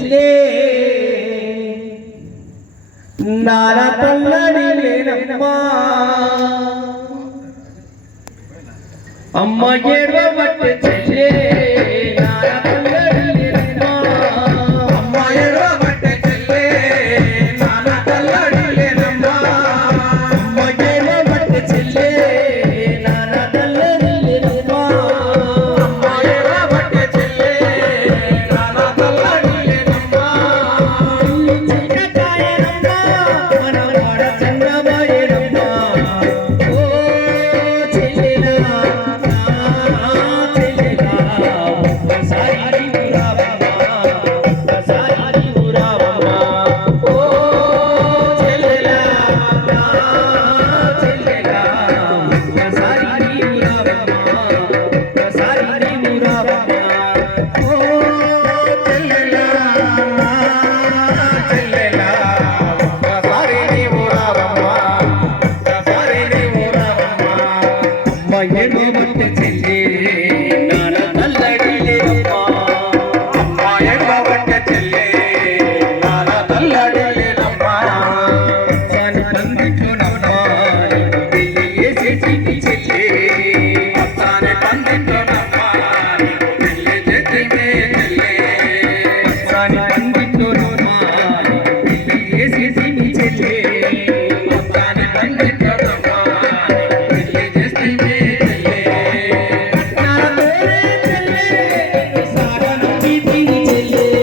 చెల్లే నార తల్లడి లేనమ్మా అమ్మ ఏడవబట్టే చెల్లే నార తల్లడి లేనమ్మా అమ్మ ఏడవబట్టే చెల్లే నార తల్లడి లేనమ్మా అమ్మ ఏడవబట్టే చెల్లే నార తల్లడి లేనమ్మా అమ్మ ఏడవబట్టే చెల్లే నార తల్లడి లేనమ్మా చిన్నకాయనమ్మా మన వాడ చంద్రబాయనమ్మా ఓ చెల్లెలా ఏడవబట్టే చెల్లే నాన్న తల్లడి లేనమ్మా అమ్మ ఏడవబట్టే చెల్లే నార తల్లడి లేనమ్మా సాని పందిట్లోనమ్మా పెళ్లి చేసేటి చెల్లే సాని పందిట్లోనమ్మా పెళ్లి చేసినే చెల్లే సాని పందిట్లోనమ్మా పెళ్లి చేసేటి చెల్లే సాని పందిట్లోనమ్మా పెళ్లి చేసినే చెల్లే నా తోరే చెల్లే సాగన తీపి చెల్లే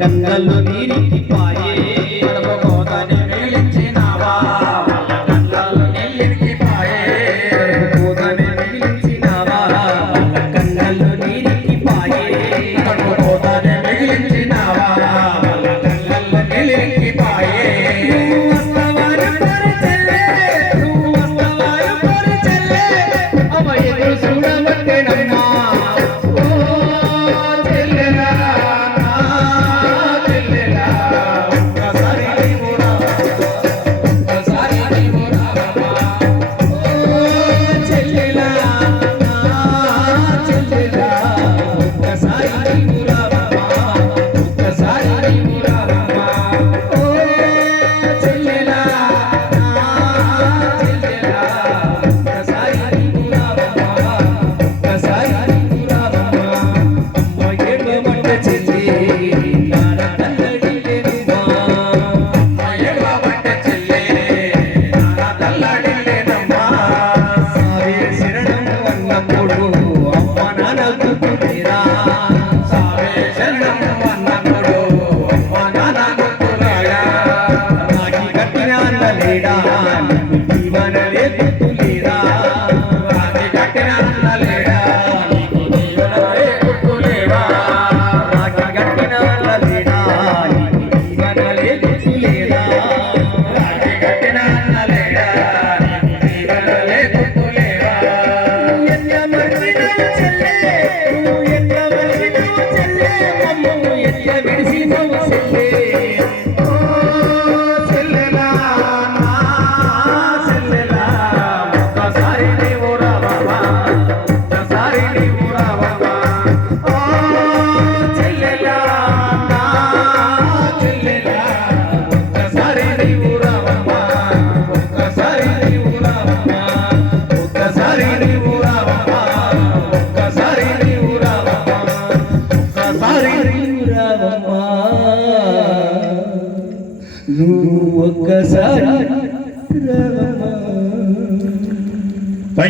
కన్నలు నీరికి పాయే కోతని మిగిలించినావా కళ్ళల్లో నీళ్ళకి పాయే కోతని మిగిలించినావా కన్నలు నీరికి పాయే కోతని మిగిలించినావా కళ్ళల్లో నీళ్ళకి పాయే వస్తవారు పరి చెల్లే నువ్వు వస్తవారు పరి చెల్లే అవ ఎదురు చూడబట్టేనన్నా చెల్లెలా చెల్లెలా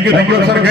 థ్యాంక్ యూ సార్.